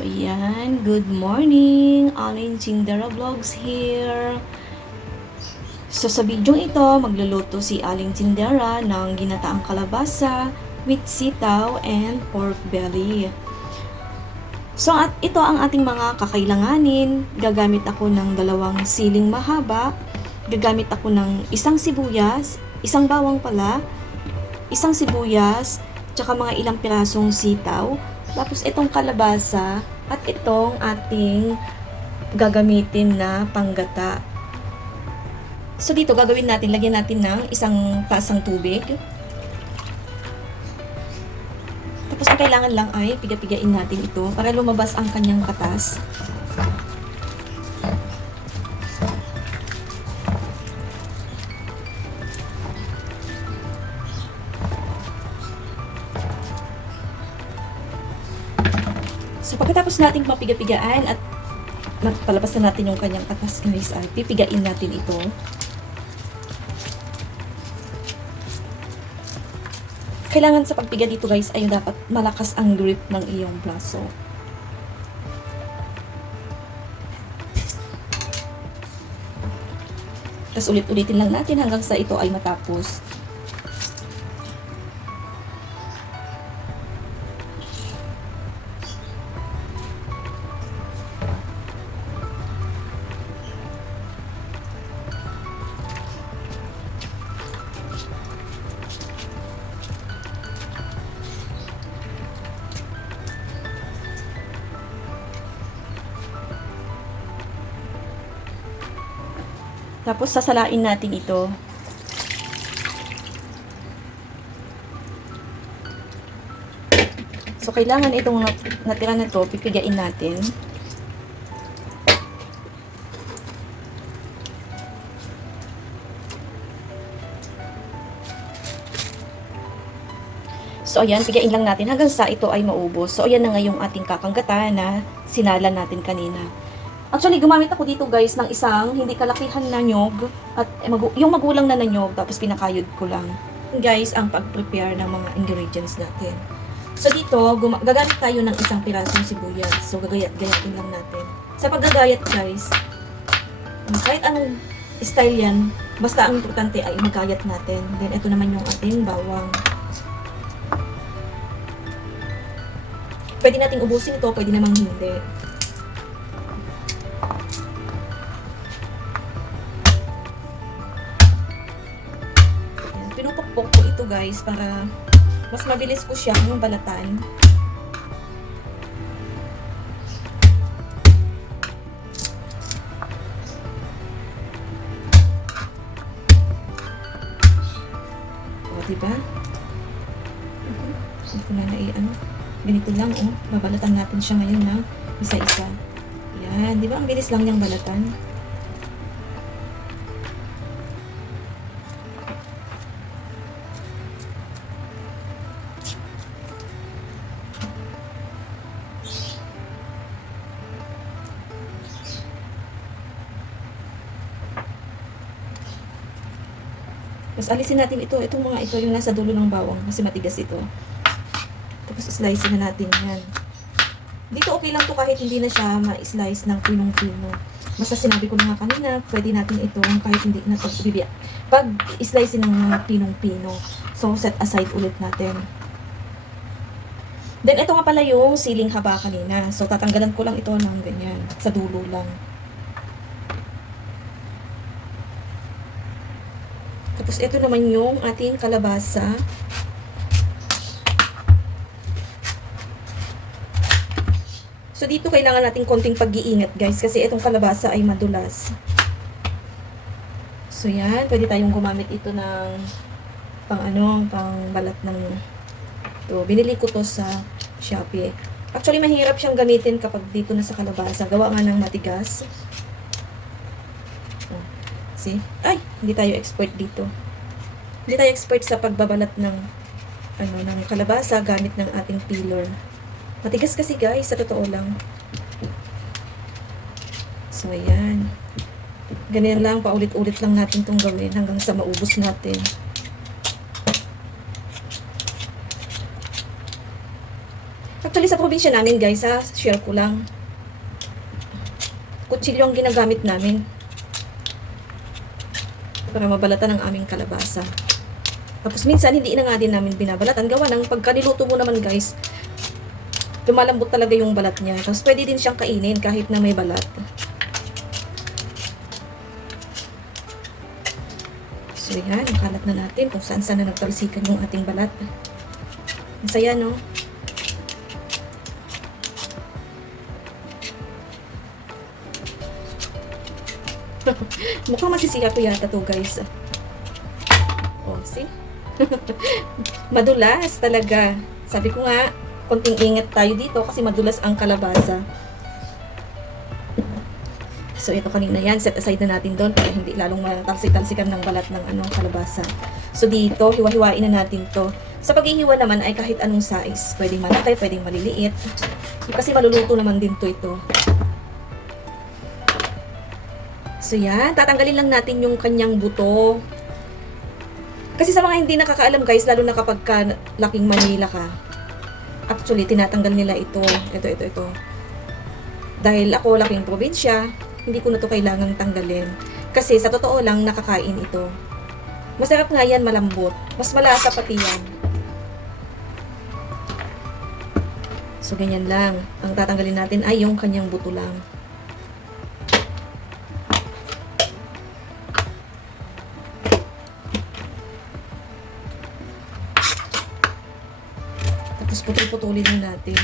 So, yan. Good morning! Aling Chindera Vlogs here. So, sa video ito, magluluto si Aling Chindera ng ginataang kalabasa with sitaw and pork belly. So, at ito ang ating mga kakailanganin. Gagamit ako ng 2 siling mahaba. Gagamit ako ng 1 sibuyas, 1 bawang pala, 1 sibuyas, tsaka mga ilang pirasong sitaw. Tapos itong kalabasa at itong ating gagamitin na panggata. So dito gagawin natin, lagyan natin ng 1 tasang tubig. Tapos ang kailangan lang ay piga-pigain natin ito para lumabas ang kanyang katas. So pagkatapos nating mapiga-pigaan at palabas na natin yung kanyang katas, guys, ay pipigain natin ito. Kailangan sa pagpiga dito, guys, ay dapat malakas ang grip ng iyong braso. Tapos ulit-ulitin lang natin hanggang sa ito ay matapos. Tapos sasalain natin ito. So kailangan itong natira na to, pipigain natin. So ayan, pigain lang natin hanggang sa ito ay maubos. So ayan na nga yung ating kakanggata na sinala natin kanina. Actually, gumamit ako dito, guys, ng isang hindi kalakihan na nyog at yung magulang na nyog, tapos pinakayod ko lang. Guys, ang pag-prepare ng mga ingredients natin. So dito, gagamit tayo ng 1 pirasong sibuyas. So gagayat-gayatin lang natin. Sa paggagayat, guys, kahit anong style yan, basta ang importante ay magayat natin. Then ito naman yung ating bawang. Pwede nating ubusin ito, pwede namang hindi. Pinupukpok ko ito, guys, para mas mabilis ko siyang balatan. O, diba? Hindi ko na ganito lang, oh. Babalatan natin siya ngayon na isa-isa. Yan, diba? Ang bilis lang niyang balatan. Tapos alisin natin ito, itong mga ito, yung nasa dulo ng bawang kasi matigas ito. Tapos slice na natin yan. Dito okay lang to kahit hindi na siya ma-slice ng pinong-pino. Basta sinabi ko na nga kanina, pwede natin ito kahit hindi na pag-slice ng mga pinong-pino. So set aside ulit natin. Then ito nga pala yung siling haba kanina. So tatanggalan ko lang ito ng ganyan, sa dulo lang. Tapos ito naman yung ating kalabasa. So dito kailangan natin konting pag-iingat, guys, kasi itong kalabasa ay madulas. So yan, pwede tayong gumamit ito ng pang balat ng to. Binili ko to sa Shopee. Actually mahirap siyang gamitin kapag dito na sa kalabasa. Gawa nga ng matigas. See? Ay, hindi tayo expert dito. Hindi tayo expert sa pagbabalat ng ng kalabasa gamit ng ating peeler. Matigas kasi, guys, sa totoo lang. So ayan. Ganyan lang, paulit-ulit lang natin itong gawin hanggang sa maubos natin. Actually, sa probinsya namin, guys, share ko lang. Kutsilyo ang ginagamit namin para mabalatan ang aming kalabasa. Tapos minsan, hindi na nga din namin binabalatan. Gawa ng pagka niluto mo naman, guys, lumalambot talaga yung balat niya. Tapos pwede din siyang kainin kahit na may balat. So yan, kalat na natin kung saan na nagtalsikan yung ating balat. Ang saya, no? Mukhang masisiya ko yata to, guys. Oh, see? Madulas talaga. Sabi ko nga, konting ingat tayo dito kasi madulas ang kalabasa. So, ito kanina yan. Set aside na natin doon para hindi lalong matalsik-talsikan ng balat ng kalabasa. So, dito, hiwa-hiwain na natin to. Sa paghihiwa naman ay kahit anong size. Pwedeng malaki, pwedeng maliliit. Kasi maluluto naman din to ito. So, yan. Tatanggalin lang natin yung kanyang buto. Kasi sa mga hindi nakakaalam, guys, lalo na kapag laking Manila ka, actually, tinatanggal nila ito. Ito. Dahil ako laking probinsya, hindi ko na to kailangang tanggalin. Kasi sa totoo lang, nakakain ito. Masarap nga yan, malambot. Mas malasa pati yan. So, ganyan lang. Ang tatanggalin natin ay yung kanyang buto lang. Tapos putol-putulin na natin.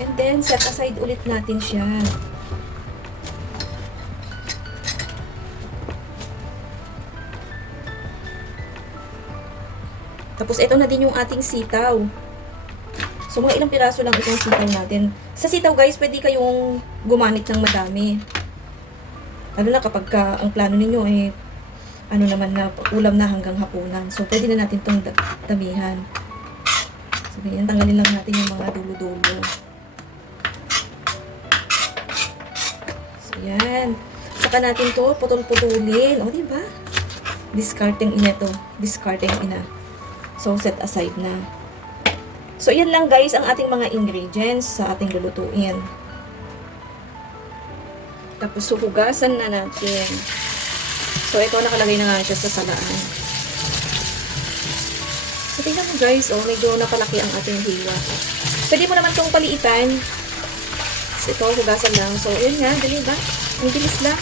And then, set aside ulit natin siya. Tapos, ito na din yung ating sitaw. So, mga ilang piraso lang itong sitaw natin. Sa sitaw, guys, pwede kayong gumamit ng madami. Lalo na kapag ang plano ninyo ay naman na ulam na hanggang hapunan. So, pwede na natin itong damihan. So, ganyan, tanggalin lang natin yung mga dulo-dulo. So, yan. Saka natin to putol-putulin. O, diba? Discarding ina to. Discarding ina. So, set aside na. So, yan lang, guys, ang ating mga ingredients sa ating lulutuin. Tapos, hugasan na natin. So, ito, nakalagay na nga siya sa salaan. So, tingnan mo, guys, medyo napalaki ang ating hiwa. Pwede mo naman itong paliitan. So, ito, hugasan lang. So, yun nga, dali ba? Ang bilis lang.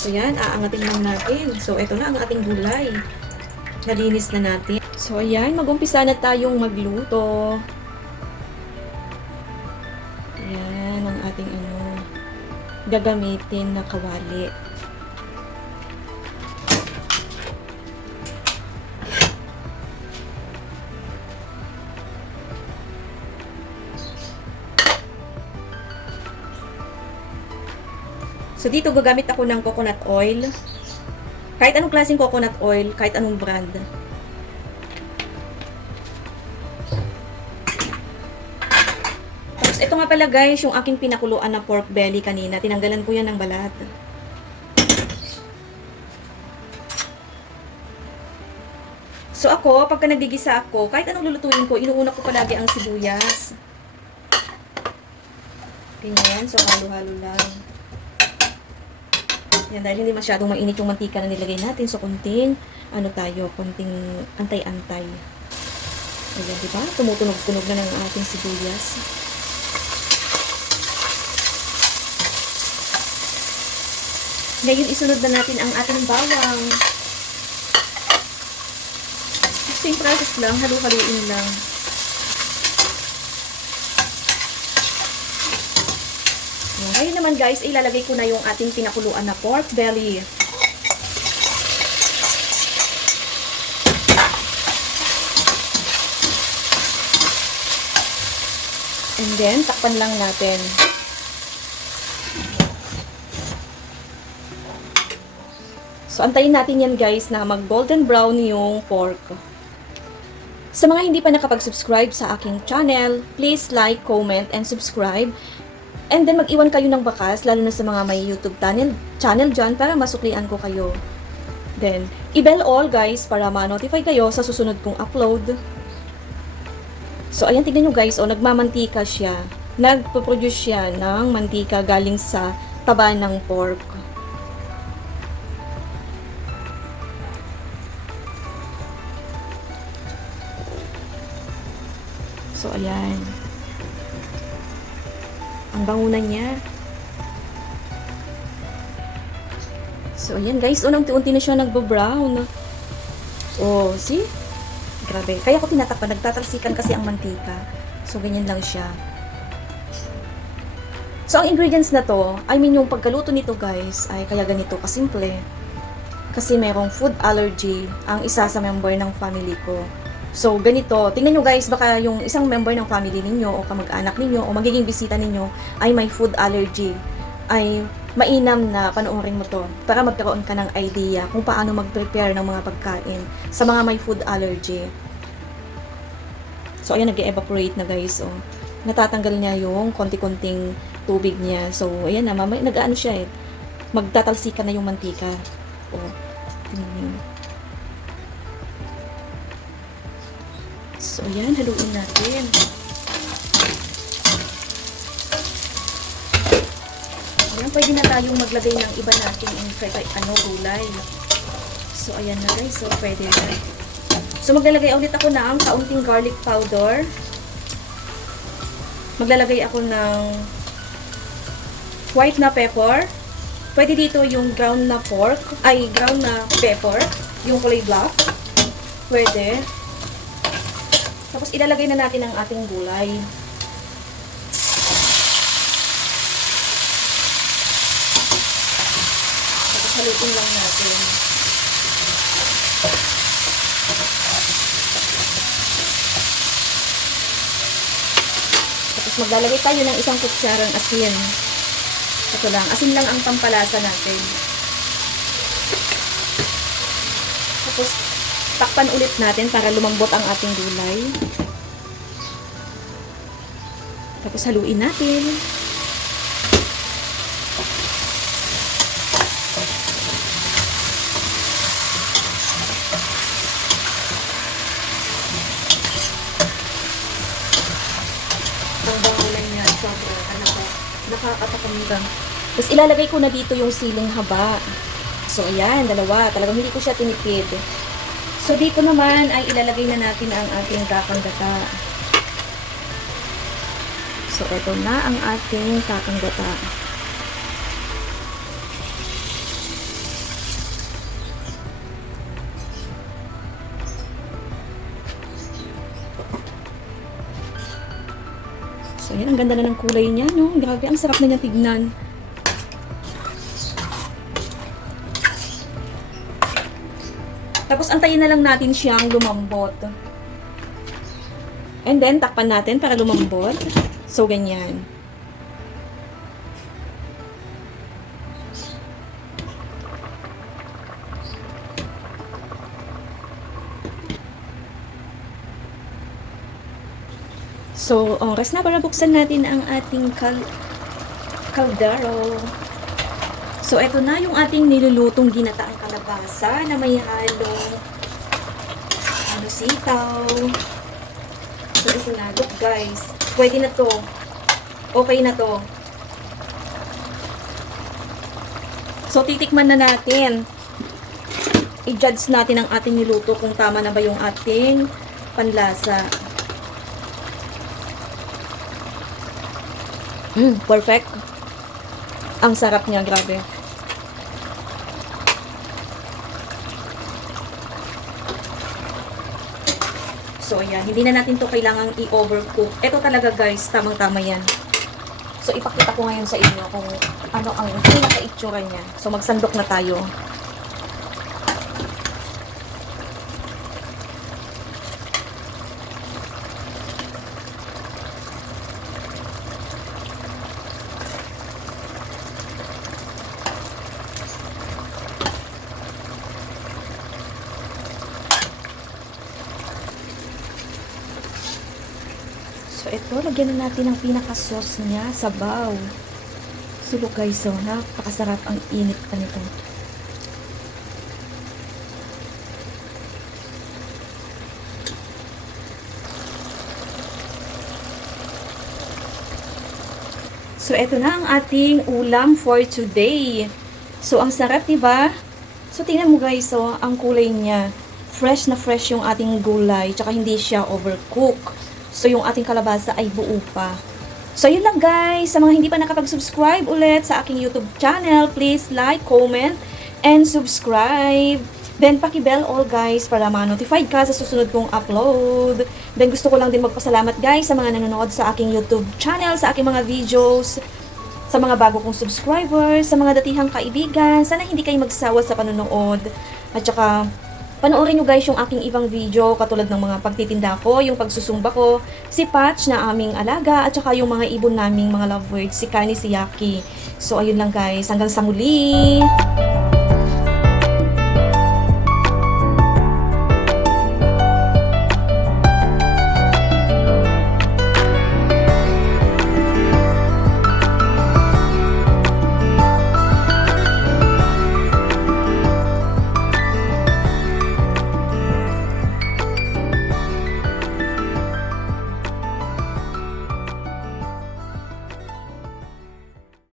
So, yan, aangatin lang natin. So, ito na ang ating gulay. Nalinis na natin. So, ayan, mag-umpisa na tayong magluto. Ayan, ang ating gagamitin na kawali. So, dito gagamit ako ng coconut oil. Kahit anong klaseng coconut oil, kahit anong brand. Tapos, ito nga pala, guys, yung aking pinakuluan na pork belly kanina. Tinanggalan ko yan ng balat. So, ako, pagka nagigisa ako, kahit anong lulutuin ko, inuuna ko palagi ang sibuyas. Ganyan. So, halo-halo lang. Yan, dahil hindi masyadong mainit yung mantika na nilagay natin. So, konting, konting antay-antay. Ayan, diba? Tumutunog-tunog na ng ating sibuyas. Ngayon, isunod na natin ang ating bawang. Same process lang, halu-haluin lang. Ngayon naman, guys, ilalagay ko na yung ating pinakuluan na pork belly. And then, takpan lang natin. So, antayin natin yan, guys, na mag golden brown yung pork. Sa mga hindi pa nakapag-subscribe sa aking channel, please like, comment, and subscribe. And then mag-iwan kayo ng bakas, lalo na sa mga may YouTube channel dyan para masuklian ko kayo. Then, i-bell all guys para ma-notify kayo sa susunod kong upload. So, ayan, tignan nyo guys, nagmamantika siya. Nagpo-produce siya ng mantika galing sa taba ng pork. So, ayan. Ang bangunan niya. So, ayan guys. Unti-unti na siya nagbo-brown. Oh, see? Grabe. Kaya ko tinatakpan. Nagtatalsikan kasi ang mantika. So, ganyan lang siya. So, ang ingredients na to, yung pagkaluto nito guys, ay kaya ganito kasimple. Kasi mayroong food allergy ang isa sa member ng family ko. So, ganito. Tingnan nyo guys, baka yung isang member ng family ninyo o kamag-anak ninyo o magiging bisita ninyo ay may food allergy. Ay mainam na panoorin mo to para magkaroon ka ng idea kung paano mag-prepare ng mga pagkain sa mga may food allergy. So, ayan, nag-evaporate na guys. Oh. Natatanggal niya yung konti-konting tubig niya. So, ayan na, nag-ano siya eh. Magtatalsikan na yung mantika. Oh, tingnan nyo. So, ayan, haluin natin. Ayan, pwede na tayong maglagay ng iba nating gulay. So, ayan na guys. So, pwede na. So, maglalagay ulit ako ng kaunting garlic powder. Maglalagay ako ng white na pepper. Pwede dito yung ground na pepper. Yung kulay black. Pwede. Tapos, ilalagay na natin ang ating gulay. Tapos, haluin lang natin. Tapos, maglalagay tayo ng isang kutsarang asin. Ito lang. Asin lang ang pampalasa natin. Tapos, takpan ulit natin para lumambot ang ating gulay. Tapos haluin natin. Ang bangunan niya, sobrang nakakatakamigang. Tapos ilalagay ko na dito yung siling haba. So ayan, dalawa. Talagang hindi ko siya tinipid. So, dito naman ay ilalagay na natin ang ating kakang gata. So, ito na ang ating kakang gata. So, yan. Ang ganda na ng kulay niya, no? Grabe, ang sarap na niya tignan. Tapos, antayin na lang natin siyang lumambot. And then, takpan natin para lumambot. So, ganyan. So, oras na para buksan natin ang ating kaldero. So, ito na yung ating nilulutong ginataang kalabasa na may halong sitaw. So, ito na. Look, guys. Pwede na to. Okay na to. So, titikman na natin. I-judge natin ang ating niluto kung tama na ba yung ating panlasa. Perfect. Ang sarap niya, grabe. So, ayan. Hindi na natin to kailangang i-overcook. Ito talaga, guys. Tamang-tama yan. So, ipakita ko ngayon sa inyo kung ano ang pinaka-itsura niya. So, magsandok na tayo. ito, lagyan na natin ng pinaka-sauce niya, sabaw. So, look guys, so, napakasarap ang init pa nito. So, ito na ang ating ulam for today. So, ang sarap, diba? So, tingnan mo guys, so, ang kulay niya. Fresh na fresh yung ating gulay, tsaka hindi siya overcook. So, yung ating kalabasa ay buo pa. So, yun lang guys. Sa mga hindi pa nakapag-subscribe ulit sa aking YouTube channel, please like, comment, and subscribe. Then, paki-bell all guys para ma-notified ka sa susunod kong upload. Then, gusto ko lang din magpasalamat guys sa mga nanonood sa aking YouTube channel, sa aking mga videos, sa mga bago kong subscribers, sa mga datihang kaibigan. Sana hindi kayo magsawa sa panonood. At saka, panoorin nyo guys yung aking ibang video katulad ng mga pagtitinda ko, yung pagsusumba ko, si Patch na aming alaga, at saka yung mga ibon naming mga lovebirds, si Kani, si Yaki. So, ayun lang guys. Hanggang sa muli!